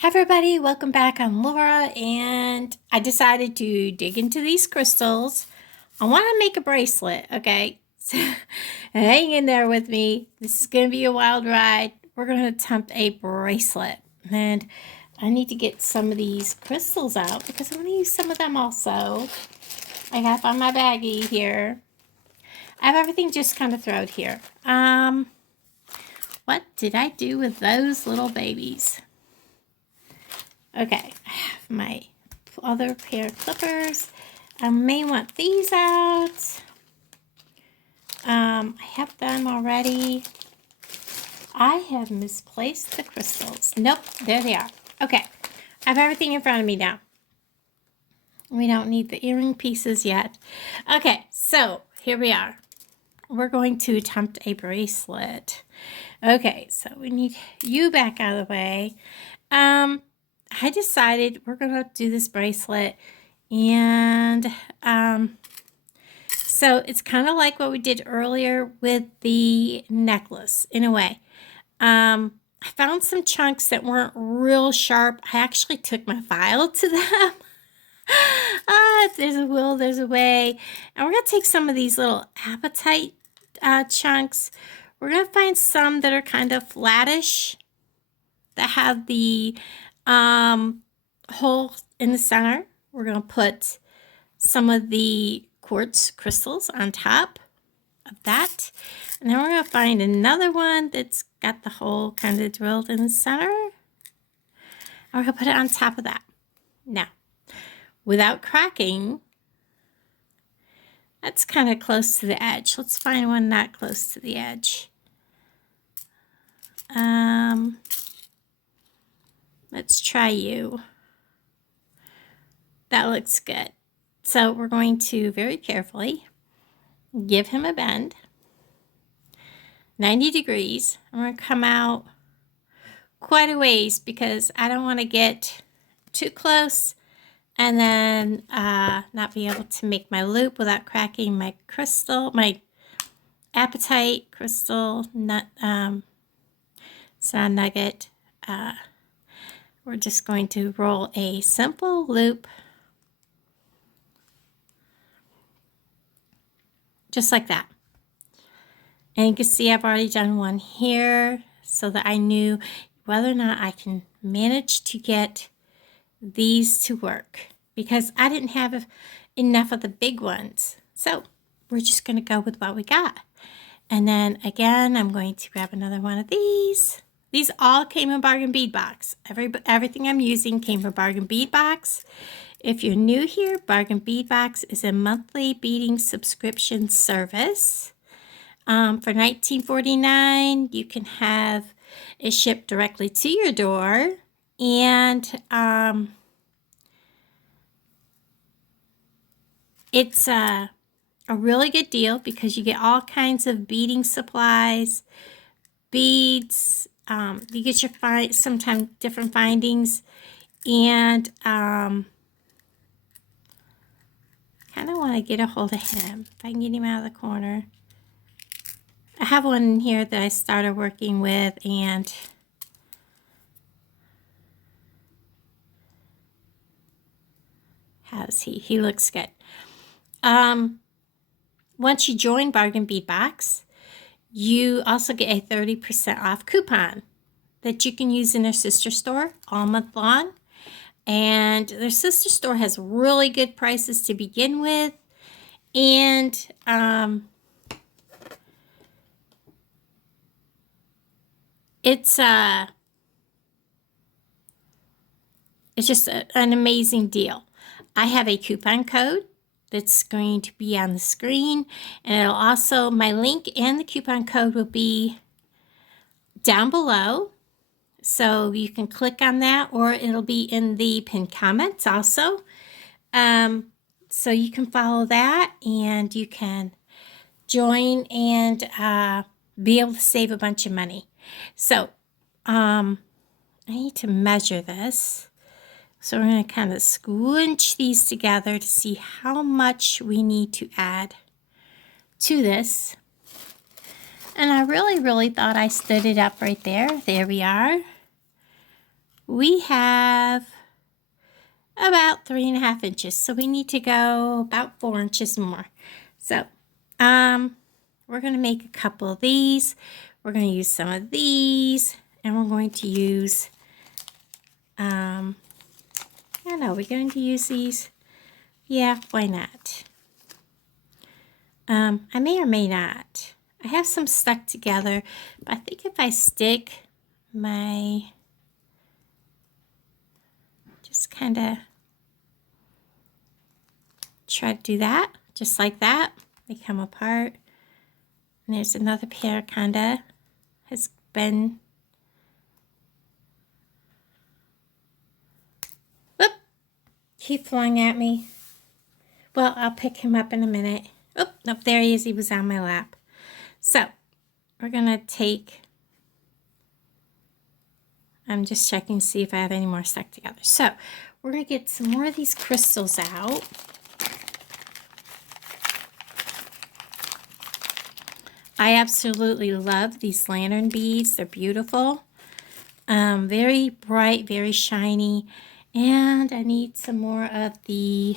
Hi everybody, welcome back. I'm Laura and I decided to dig into these crystals. I want to make a bracelet, okay? So hang in there with me. This is going to be a wild ride. We're going to attempt a bracelet. And I need to get some of these crystals out because I'm going to use some of them also. I have on my baggie here. I have everything just kind of thrown here. What did I do with those little babies? Okay, I have my other pair of clippers. I may want these out. I have them already. I have misplaced the crystals. Nope, there they are. Okay, I have everything in front of me now. We don't need the earring pieces yet. Okay, so here we are. We're going to attempt a bracelet. Okay, so we need you back out of the way. I decided we're going to do this bracelet, and so it's kind of like what we did earlier with the necklace in a way. I found some chunks that weren't real sharp. I actually took my file to them. If there's a will, there's a way. And we're going to take some of these little Appatite chunks. We're going to find some that are kind of flattish, that have the hole in the center. We're going to put some of the quartz crystals on top of that. And then we're going to find another one that's got the hole kind of drilled in the center. And we're going to put it on top of that. Now, without cracking, that's kind of close to the edge. Let's find one not close to the edge. Let's try you. That looks good. So we're going to very carefully give him a bend, 90 degrees. I'm going to come out quite a ways because I don't want to get too close and then not be able to make my loop without cracking my crystal, my Appatite crystal sand nugget. We're just going to roll a simple loop, just like that. And you can see I've already done one here so that I knew whether or not I can manage to get these to work, because I didn't have enough of the big ones. So we're just going to go with what we got. And then again, I'm going to grab another one of these. These all came in Bargain Bead Box. Everything I'm using came from Bargain Bead Box. If you're new here, Bargain Bead Box is a monthly beading subscription service. For $19.49, you can have it shipped directly to your door. And it's a really good deal because you get all kinds of beading supplies, beads. You get your sometimes different findings, and kind of want to get a hold of him if I can get him out of the corner. I have one in here that I started working with, and how's he? He looks good. Once you join Bargain Bead Box, you also get a 30% off coupon that you can use in their sister store all month long. And their sister store has really good prices to begin with. And it's just an amazing deal. I have a coupon code that's going to be on the screen, and it'll also, my link and the coupon code will be down below, so you can click on that, or it'll be in the pinned comments also. So you can follow that, and you can join and be able to save a bunch of money. So I need to measure this. So we're going to kind of squinch these together to see how much we need to add to this. And I really thought I stood it up right there. There we are. we have about 3.5 inches. So we need to go about 4 inches more. So we're going to make a couple of these. We're going to use some of these, and we're going to use, I don't know, we're going to use these. Yeah, why not? I may or may not. I have some stuck together, but I think if I stick my, just kind of try to do that, just like that. They come apart. And there's another pair kind of has been, whoop, he flung at me. Well, I'll pick him up in a minute. Oh, nope, there he is. He was on my lap. So, we're going to take, I'm just checking to see if I have any more stuck together. So, we're going to get some more of these crystals out. I absolutely love these lantern beads. They're beautiful. Very bright, very shiny. And I need some more of the,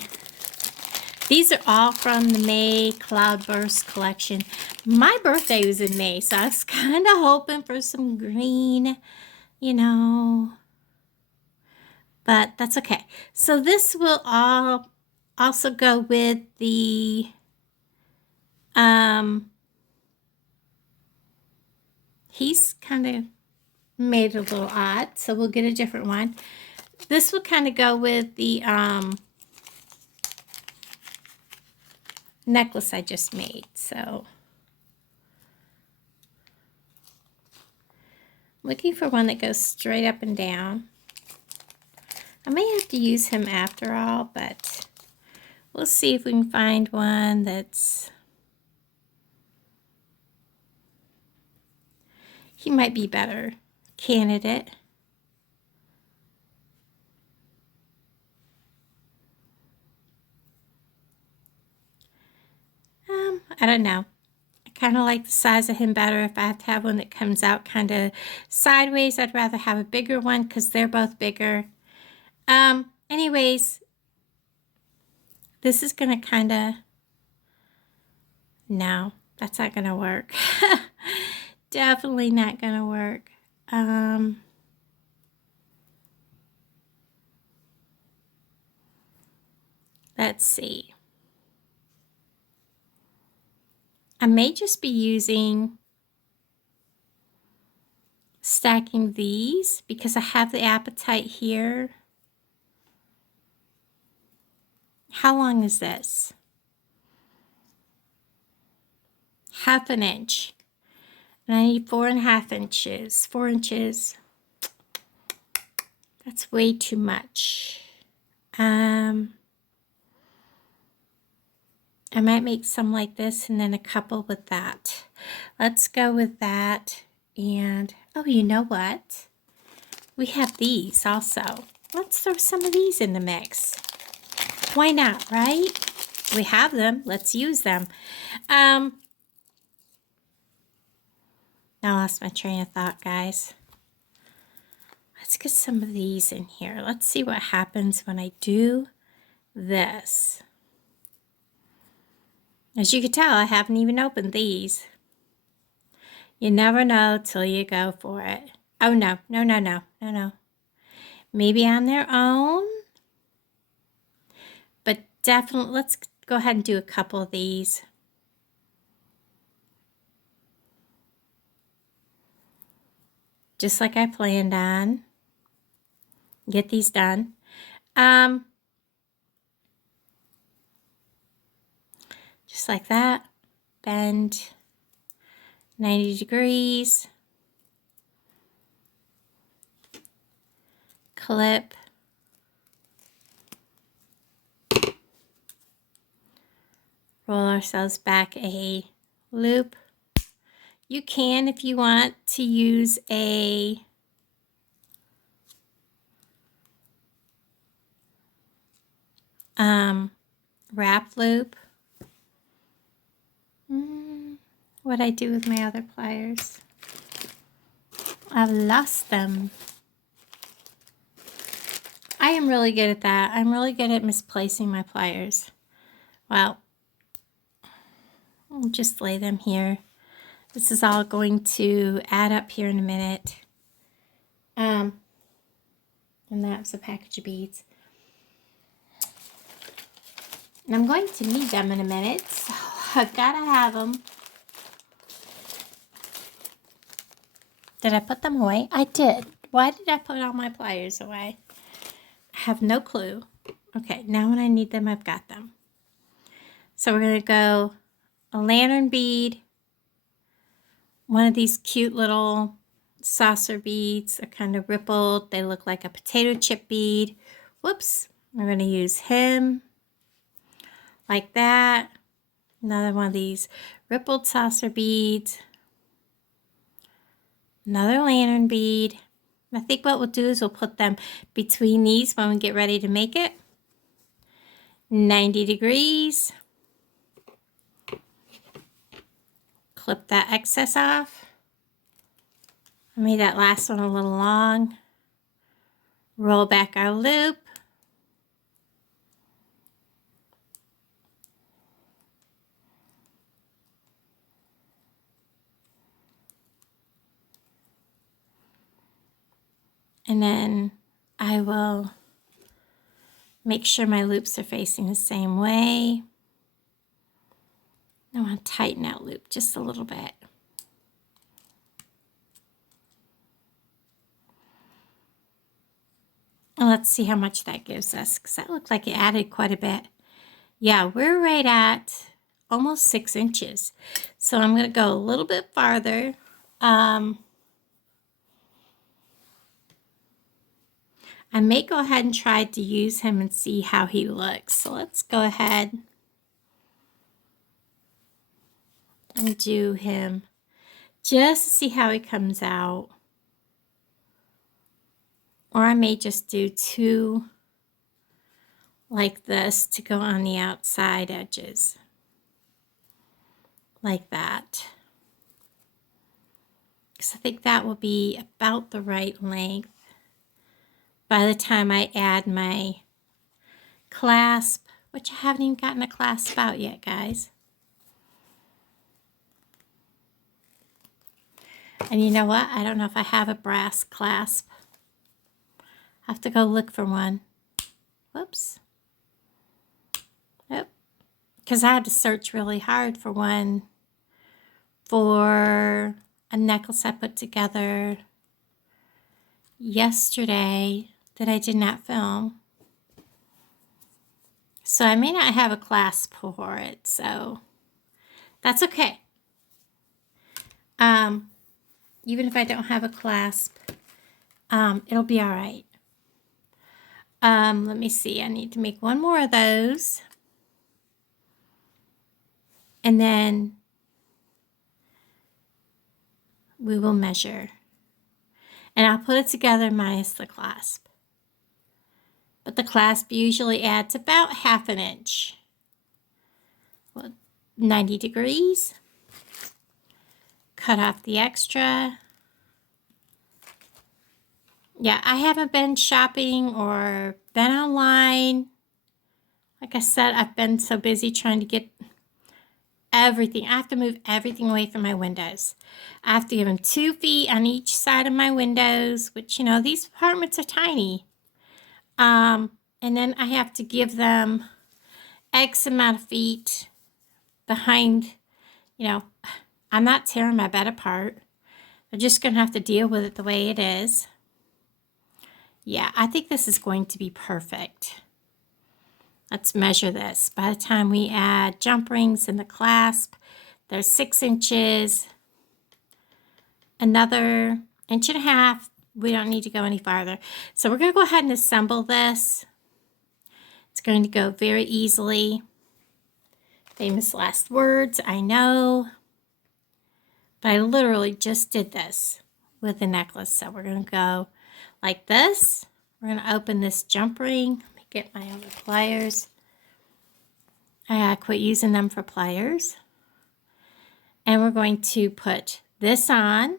these are all from the May Cloudburst collection. My birthday was in May, so I was kind of hoping for some green, you know. But that's okay. So this will all also go with the, he's kind of made it a little odd, so we'll get a different one. This will kind of go with the necklace I just made. So looking for one that goes straight up and down. I may have to use him after all, but we'll see if we can find one that's, he might be better candidate. I don't know. I kind of like the size of him better. If I have to have one that comes out kind of sideways, I'd rather have a bigger one because they're both bigger. Anyways, this is going to kind of, no, that's not going to work. Definitely not going to work. Let's see. I may just be using, stacking these because I have the Appatite here. How long is this? 1/2 inch. And I need 4.5 inches. 4 inches. That's way too much. I might make some like this and then a couple with that. Let's go with that. And, oh, you know what? We have these also. Let's throw some of these in the mix. Why not, right? We have them. Let's use them. Now I lost my train of thought, guys. Let's get some of these in here. Let's see what happens when I do this. As you can tell, I haven't even opened these. You never know till you go for it. Oh, no, no, no, no, no, no. Maybe on their own. But definitely, let's go ahead and do a couple of these. Just like I planned on. Get these done. Just like that. Bend 90 degrees. Clip. Roll ourselves back a loop. You can, if you want, to use a wrap loop. What'd I do with my other pliers? I've lost them. I'm really good at that. I'm really good at misplacing my pliers. Well, I'll just lay them here. This is all going to add up here in a minute. And that's a package of beads. And I'm going to need them in a minute, so I've got to have them. Did I put them away? I did. Why did I put all my pliers away? I have no clue. Okay, now when I need them, I've got them. So we're going to go a lantern bead, one of these cute little saucer beads. They're kind of rippled. They look like a potato chip bead. Whoops. We're going to use him like that. Another one of these rippled saucer beads. Another lantern bead. I think what we'll do is we'll put them between these when we get ready to make it. 90 degrees. Clip that excess off. I made that last one a little long. Roll back our loop. And then I will make sure my loops are facing the same way. I want to tighten that loop just a little bit. And let's see how much that gives us, because that looked like it added quite a bit. Yeah, we're right at almost 6 inches. So I'm going to go a little bit farther. I may go ahead and try to use him and see how he looks. So let's go ahead and do him just to see how he comes out. Or I may just do 2 like this to go on the outside edges. Like that. Because I think that will be about the right length by the time I add my clasp, which I haven't even gotten a clasp out yet, guys. And you know what? I don't know if I have a brass clasp. I have to go look for one. Whoops. Yep. Because I had to search really hard for one for a necklace I put together yesterday that I did not film. So I may not have a clasp for it, so that's okay. Even if I don't have a clasp, it'll be all right. Let me see. I need to make one more of those. And then we will measure. And I'll put it together minus the clasp. But the clasp usually adds about 1/2 inch. Well, 90 degrees. Cut off the extra. Yeah, I haven't been shopping or been online. Like I said, I've been so busy trying to get everything. I have to move everything away from my windows. I have to give them 2 feet on each side of my windows, which, you know, these apartments are tiny. And then I have to give them X amount of feet behind, you know, I'm not tearing my bed apart. They're just going to have to deal with it the way it is. Yeah, I think this is going to be perfect. Let's measure this. By the time we add jump rings and the clasp, there's 6 inches. Another 1.5 inches. We don't need to go any farther. So we're going to go ahead and assemble this. It's going to go very easily. Famous last words, I know. But I literally just did this with the necklace. So we're going to go like this. We're going to open this jump ring. Let me get my other pliers. I quit using them for pliers. And we're going to put this on.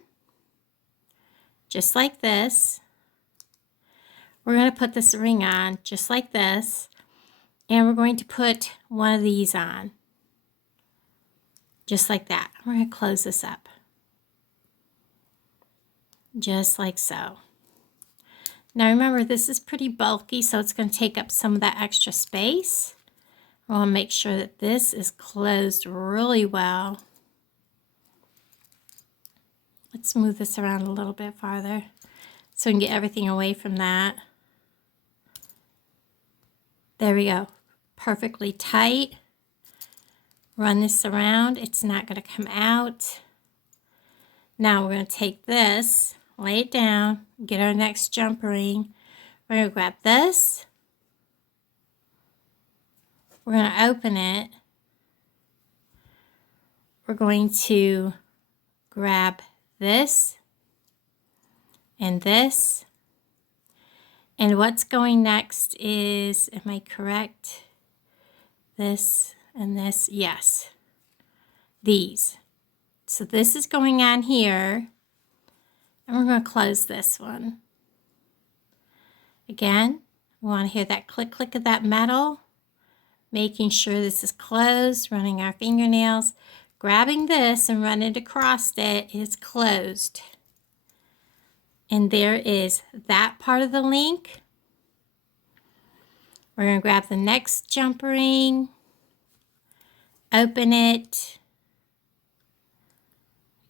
Just like this. We're going to put this ring on just like this, and we're going to put one of these on just like that. We're going to close this up just like so. Now remember, this is pretty bulky, so it's going to take up some of that extra space. I want to make sure that this is closed really well. Let's move this around a little bit farther so we can get everything away from that. There we go. Perfectly tight. Run this around. It's not going to come out. Now we're going to take this, lay it down, get our next jump ring. We're going to grab this. We're going to open it. We're going to grab this and this. And what's going next is, am I correct? This and this, yes. These. So this is going on here. And we're going to close this one. Again, we want to hear that click, click of that metal. Making sure this is closed, running our fingernails. Grabbing this and running it across it is closed. And there is that part of the link. We're going to grab the next jump ring, open it,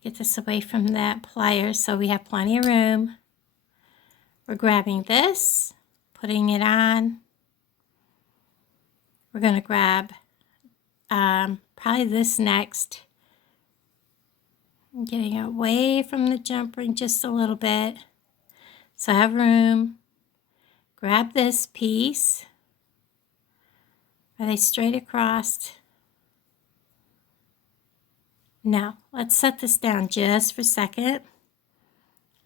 get this away from that pliers so we have plenty of room. We're grabbing this, putting it on. We're going to grab probably this next. I'm getting away from the jump ring just a little bit. So I have room. Grab this piece. Are they straight across? No, let's set this down just for a second.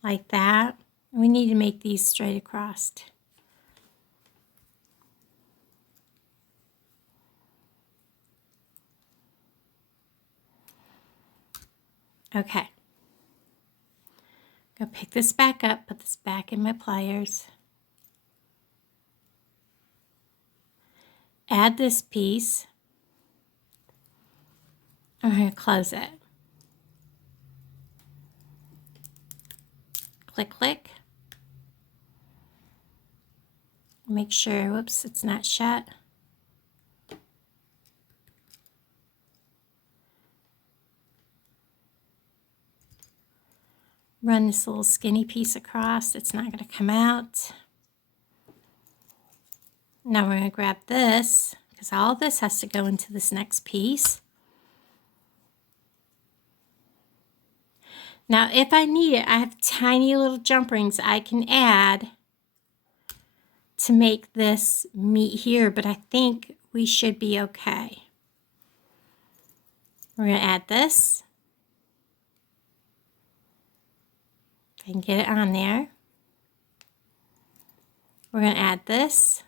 Like that. We need to make these straight across. Okay. I'm going to pick this back up, put this back in my pliers. Add this piece. I'm going to close it. Click, click. Make sure, whoops, it's not shut. Run this little skinny piece across. It's not going to come out. Now we're going to grab this, because all this has to go into this next piece. Now if I need it, I have tiny little jump rings I can add to make this meet here, but I think we should be okay. We're going to add this. If I can get it on there. We're going to add this.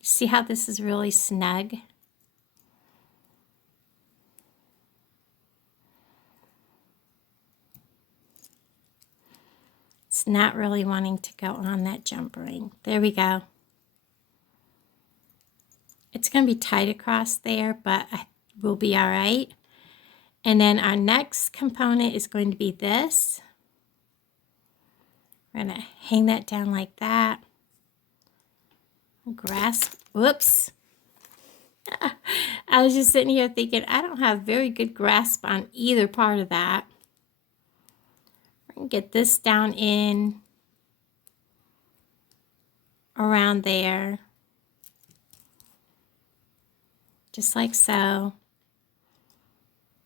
See how this is really snug? It's not really wanting to go on that jump ring. There we go. It's going to be tight across there, but we'll be all right. And then our next component is going to be this. We're going to hang that down like that. Grasp, whoops. I was just sitting here thinking, I don't have very good grasp on either part of that. We're going to get this down in around there. Just like so.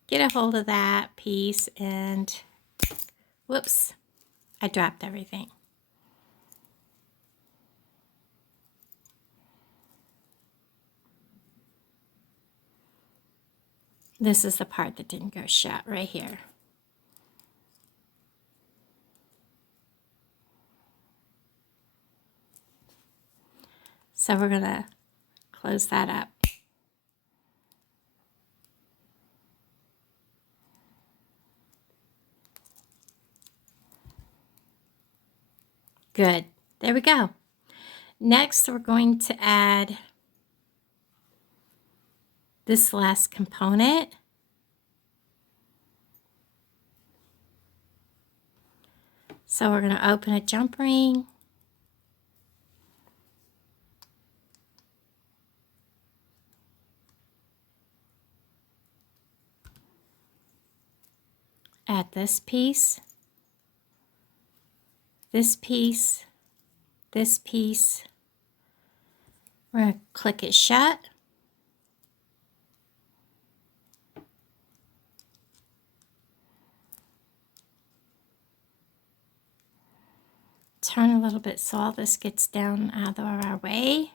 Get a hold of that piece and, whoops, I dropped everything. This is the part that didn't go shut right here. So we're going to close that up. Good. There we go. Next, we're going to add this last component. So we're going to open a jump ring. Add this piece, this piece, this piece. We're going to click it shut. Turn a little bit so all this gets down out of our way.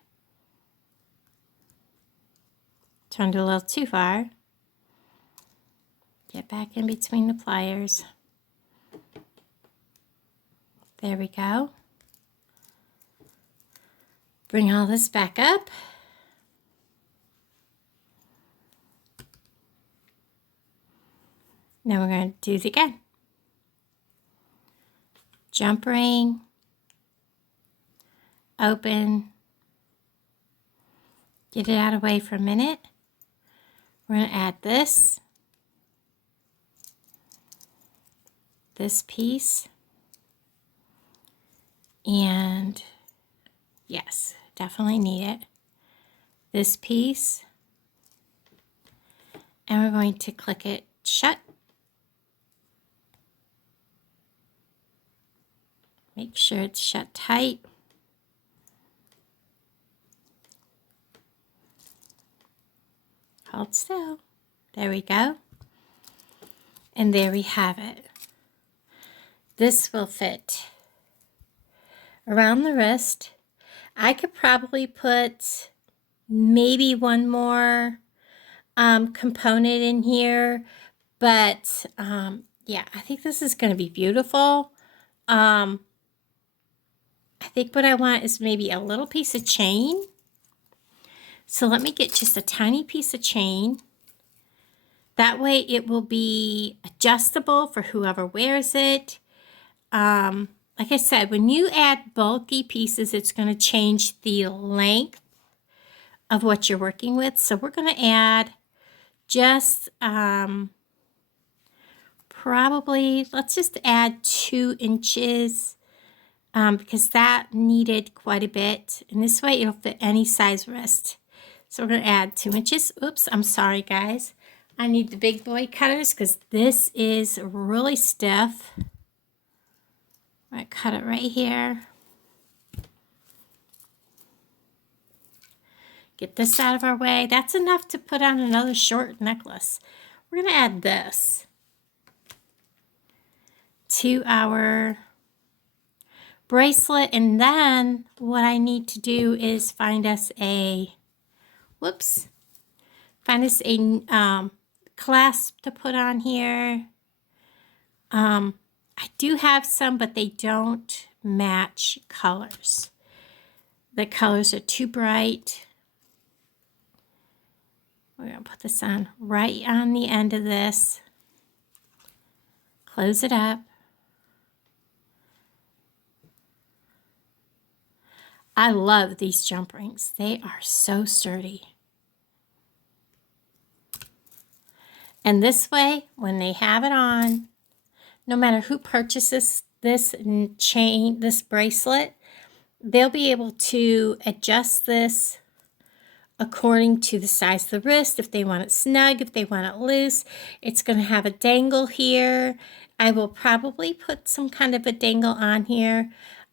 Turned a little too far. Get back in between the pliers. There we go. Bring all this back up. Now we're going to do it again. Jump ring. Open. Get it out of the way for a minute. We're going to add this piece, and yes, definitely need it. This piece, and we're going to click it shut. Make sure it's shut tight. Hold still. There we go. And there we have it. This will fit around the wrist. I could probably put maybe one more component in here, but yeah, I think this is going to be beautiful. I think what I want is maybe a little piece of chain. So let me get just a tiny piece of chain. That way it will be adjustable for whoever wears it. Like I said, when you add bulky pieces, it's going to change the length of what you're working with. So we're going to add just probably, let's just add 2 inches because that needed quite a bit. And this way it'll fit any size wrist. So we're going to add 2 inches. Oops, I'm sorry, guys. I need the big boy cutters because this is really stiff. I cut it right here. Get this out of our way. That's enough to put on another short necklace. We're going to add this to our bracelet, and then what I need to do is find us a clasp to put on here. I do have some, but they don't match colors. The colors are too bright. We're going to put this on right on the end of this. Close it up. I love these jump rings. They are so sturdy. And this way, when they have it on, no matter who purchases this chain, this bracelet, they'll be able to adjust this according to the size of the wrist. If they want it snug, if they want it loose, it's going to have a dangle here. I will probably put some kind of a dangle on here.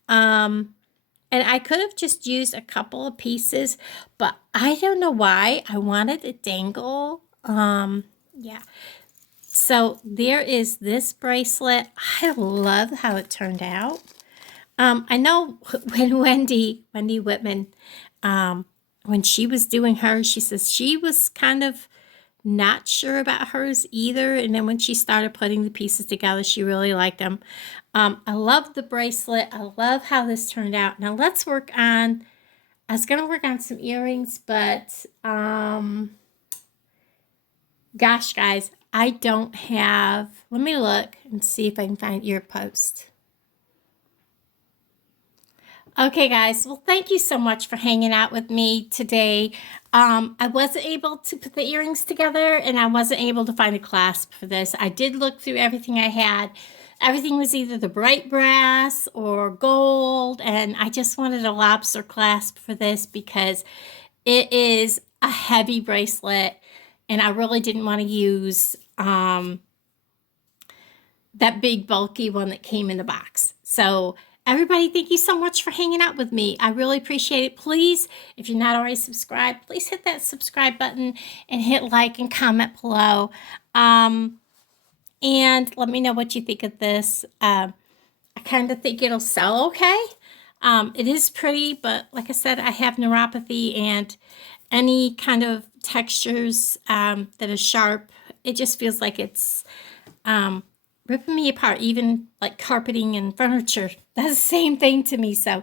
And I could have just used a couple of pieces, but I don't know why I wanted a dangle. Yeah. So there is this bracelet. I love how it turned out. I know when Wendy Whitman, when she was doing hers, she says she was kind of not sure about hers either. And then when she started putting the pieces together, she really liked them. I love the bracelet. I love how this turned out. Now let's work on, I was going to work on some earrings, but gosh, guys, I don't have, let me look and see if I can find ear post. Okay, guys. Well, thank you so much for hanging out with me today. I wasn't able to put the earrings together, and I wasn't able to find a clasp for this. I did look through everything I had. Everything was either the bright brass or gold, and I just wanted a lobster clasp for this because it is a heavy bracelet, and I really didn't want to use that big bulky one that came in the box. So everybody, thank you so much for hanging out with me. I really appreciate it. Please, if you're not already subscribed, please hit that subscribe button and hit like and comment below. And let me know what you think of this. I kind of think it'll sell okay. It is pretty, but like I said, I have neuropathy, and any kind of textures that are sharp, it just feels like it's ripping me apart. Even like carpeting and furniture, that's the same thing to me. So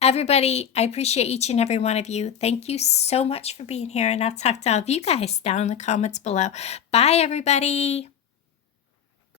everybody, I appreciate each and every one of you. Thank you so much for being here, and I'll talk to all of you guys down in the comments below. Bye, everybody.